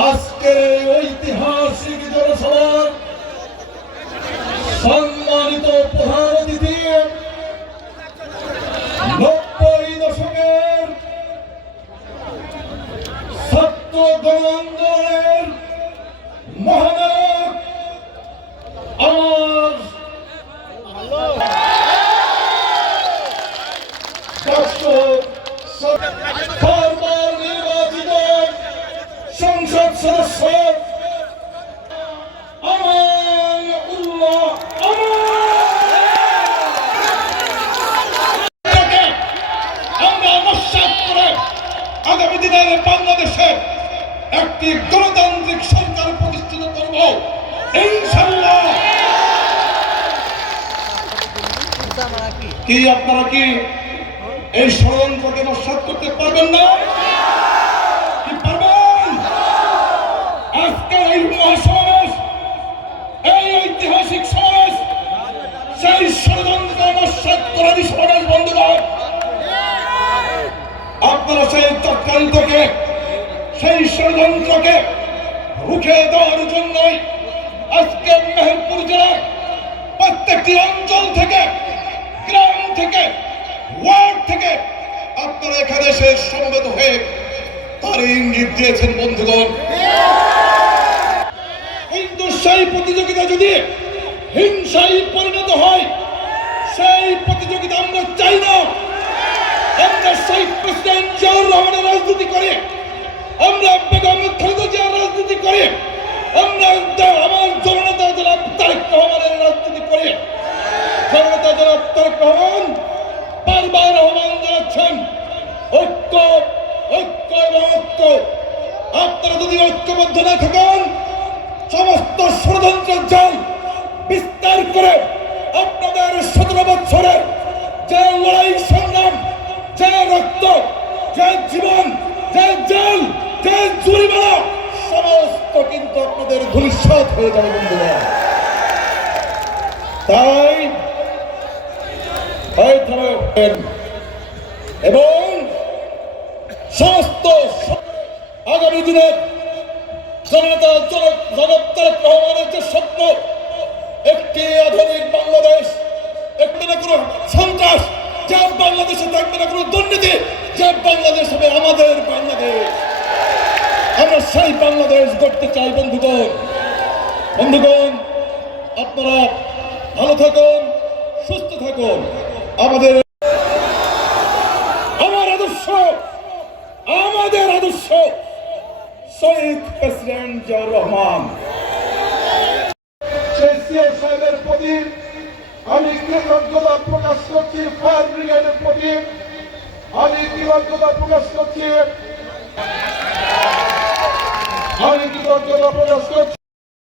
আজকের ঐতিহাসিক জনসভার সম্মানিত প্রধান অতিথি নব্বই দশকের ছাত্র গণ সদস্য আগামী দিনের বাংলাদেশে একটি গণতান্ত্রিক সরকার প্রতিষ্ঠিত করব। ইনশাল্লাহ কি আপনারা কি এই ষড়যন্ত্রকে নস্বাত করতে পারবেন না? নস্বাত করারই সমাবেশ বন্ধুগণ, আপনারা সেই চক্রান্তকে, সেই ষড়যন্ত্রকে রুখে দেওয়ার জন্যই আজকে মেহেরপুর জেলার প্রত্যেকটি অঞ্চল থেকে, গ্রাম থেকে, ওয়ার্ড থেকে আপনারা এখানে এসে সমবেত হয়ে তার ইঙ্গিত দিয়েছেন বন্ধুগণ। কিন্তু সেই প্রতিযোগিতা যদি হিংসায় পরিণত হয় প্রতিযোগিতা আমরা চাই না। আমরা শহীদ প্রেসিডেন্ট জিয়াউর রহমানের রাজনীতি করে। আমরা বেগম খালেদা জিয়ার রাজনীতি করে। আমরা আমার জননেতা জনাব তারেক রহমানের রাজনীতি করে। জননেতা জনাব তারেক রহমান, বারবার আহ্বান জানাচ্ছেন, ঐক্য ঐক্য এবং ঐক্য। আপনারা যদি ঐক্যবদ্ধ না থাকেন, সমস্ত ষড়যন্ত্রের জাল বিস্তার করে আপনাদের সতেরো বছরের যে লড়াই সংগ্রাম, যে রক্ত, যে জীবন, যে জল, যে জরিমানা, সমস্ত কিন্তু আপনাদের ধূলিসাৎ হয়ে যাবে বন্ধুরা। তাই এবং সমস্ত আগামী দিনের জনতা তারেক রহমানের যে স্বপ্ন না কোনো দুর্নীতি যে বাংলাদেশ হবে আমাদের বাংলাদেশ। আমরা সেই বাংলাদেশ গড়তে চাই, বন্ধুগণ। বন্ধুগণ, আপনারা ভালো থাকুন, সুস্থ থাকুন। আমাদের আমার আদর্শ, আমাদের আদর্শ, শহীদ প্রেসিডেন্ট জিয়াউর রহমান। সাহেবের প্রতি আমি কৃতজ্ঞতা প্রকাশ করছি, ফায়ার ব্রিগেডের প্রতি। আমি কৃতজ্ঞতা প্রকাশ করছি। আমি কৃতজ্ঞতা প্রকাশ করছি।